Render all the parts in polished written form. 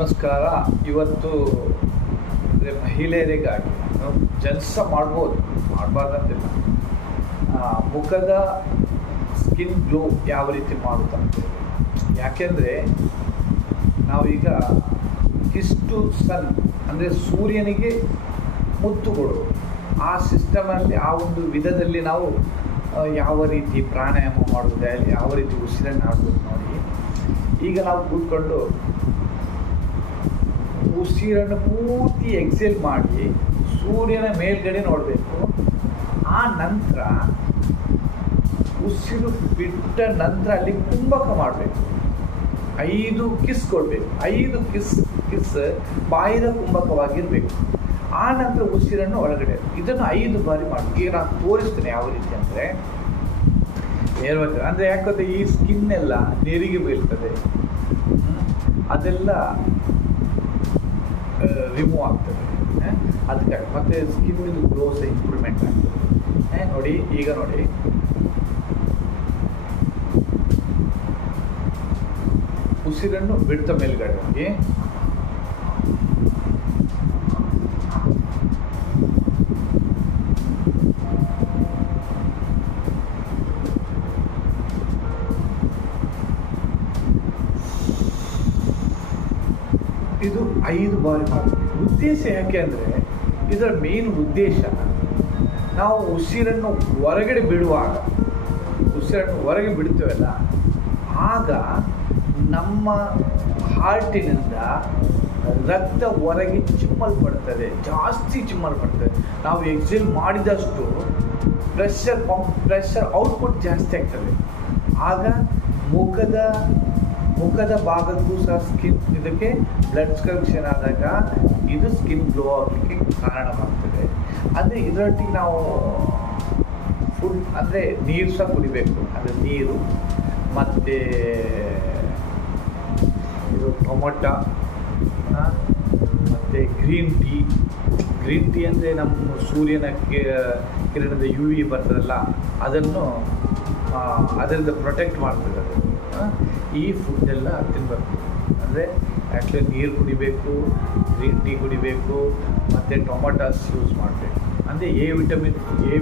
ನಮಸ್ಕಾರ. ಇವತ್ತು ಅಂದರೆ ಮಹಿಳೆಯರಿಗಾಗಿ ಜಲ್ಸ ಮಾಡ್ಬೋದು, ಮಾಡಬಾರ್ದಂತಿಲ್ಲ. ಮುಖದ ಸ್ಕಿನ್ ಗ್ಲೋ ಯಾವ ರೀತಿ ಮಾಡುತ್ತಂತೆ. ಯಾಕೆಂದರೆ ನಾವೀಗ ಕಿಸ್ಟು ಸನ್ ಅಂದರೆ ಸೂರ್ಯನಿಗೆ ಮುತ್ತು ಕೊಡೋದು, ಆ ಸಿಸ್ಟಮಲ್ಲಿ ಆ ಒಂದು ವಿಧದಲ್ಲಿ ನಾವು ಯಾವ ರೀತಿ ಪ್ರಾಣಾಯಾಮ ಮಾಡೋದು, ಯಾವ ರೀತಿ ಉಸಿರನ್ನು ಆಡೋದು ನೋಡಿ. ಈಗ ನಾವು ಕೂತ್ಕೊಂಡು ಉಸಿರನ್ನು ಪೂರ್ತಿ ಎಕ್ಸೇಲ್ ಮಾಡಿ ಸೂರ್ಯನ ಮೇಲ್ಗಡೆ ನೋಡಬೇಕು. ಆ ನಂತರ ಉಸಿರು ಬಿಟ್ಟ ನಂತರ ಅಲ್ಲಿ ಕುಂಭಕ ಮಾಡಬೇಕು. 5 ಕಿಸ್ ಕೊಡಬೇಕು. 5 ಕಿಸ್ ಬಾಯಿದ ಕುಂಭಕವಾಗಿರಬೇಕು. ಆ ನಂತರ ಉಸಿರನ್ನು ಒಳಗಡೆ, ಇದನ್ನು 5 ಬಾರಿ ಮಾಡಬೇಕು. ಈಗ ನಾನು ತೋರಿಸ್ತೇನೆ ಯಾವ ರೀತಿ ಅಂದರೆ ಹೇಳ್ಬೇಕು. ಅಂದರೆ ಯಾಕಂದರೆ ಈ ಸ್ಕಿನ್ ಎಲ್ಲ ನೀರಿಗೆ ಬೀಳ್ತದೆ, ಅದೆಲ್ಲ ರಿಮೂವ್ ಆಗ್ತದೆ. ಅದಕ್ಕಾಗಿ ಮತ್ತು ಸ್ಕಿನ್ನಿದು ಗ್ಲೋಸ್ ಇಂಪ್ರೂವ್ಮೆಂಟ್ ಆಗ್ತದೆ. ನೋಡಿ, ಈಗ ನೋಡಿ, ಉಸಿರನ್ನು ಬಿಡ್ತ ಮೇಲ್ಗಡೆ ಹೋಗಿ ಇದು 5 ಬಾರಿ ಮಾಡಬೇಕು. ಉದ್ದೇಶ ಯಾಕೆ ಅಂದರೆ, ಇದರ ಮೇನ್ ಉದ್ದೇಶ ನಾವು ಉಸಿರನ್ನು ಹೊರಗಡೆ ಬಿಡುವಾಗ, ಉಸಿರನ್ನು ಹೊರಗೆ ಬಿಡ್ತೇವಲ್ಲ, ಆಗ ನಮ್ಮ ಹಾರ್ಟಿನಿಂದ ರಕ್ತ ಹೊರಗೆ ಚಿಮ್ಮಲ್ಪಡ್ತದೆ, ಜಾಸ್ತಿ ಚಿಮ್ಮಲ್ಪಡ್ತದೆ. ನಾವು ಎಕ್ಸೇಲ್ ಮಾಡಿದಷ್ಟು ಪ್ರೆಷರ್ ಔಟ್ಪುಟ್ ಜಾಸ್ತಿ ಆಗ್ತದೆ. ಆಗ ಮುಖದ ಭಾಗಕ್ಕೂ ಸಹ ಸ್ಕಿನ್ ಇದಕ್ಕೆ ಬ್ಲಡ್ ಸರ್ಕ್ಯುಲೇಷನ್ ಆದಾಗ ಇದು ಸ್ಕಿನ್ ಗ್ಲೋ ಆಗಲಿಕ್ಕೆ ಕಾರಣವಾಗ್ತದೆ. ಅಂದರೆ ಇದರೊಟ್ಟಿಗೆ ನಾವು ಫುಡ್ ಅಂದರೆ ನೀರು ಸಹ ಕುಡಿಬೇಕು. ಅಂದರೆ ನೀರು ಮತ್ತು ಇದು ಟೊಮೊಟೊ ಮತ್ತು ಗ್ರೀನ್ ಟೀ ಅಂದರೆ ನಮ್ಮ ಸೂರ್ಯನ ಕಿರಣದ UV ಬರ್ತದಲ್ಲ, ಅದನ್ನು ಅದರಿಂದ ಪ್ರೊಟೆಕ್ಟ್ ಮಾಡ್ತದೆ ಅದು. ಈ ಫುಡ್ಡೆಲ್ಲ ತಿನ್ನಬೇಕು. ಅಂದರೆ ಆ್ಯಕ್ಚುಲಿ ನೀರು ಕುಡಿಬೇಕು, ಗ್ರೀನ್ ಟೀ ಕುಡಿಬೇಕು, ಮತ್ತು ಟೊಮೊಟೊಸ್ ಯೂಸ್ ಮಾಡಬೇಕು. ಅಂದರೆ ಎ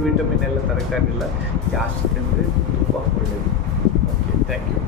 ವಿಟಮಿನ್ ಎಲ್ಲ ತರಕಾರಿ ಎಲ್ಲ ಜಾಸ್ತಿ ತಿಂದರೆ ತುಂಬ ಒಳ್ಳೆಯದು. Okay, thank you.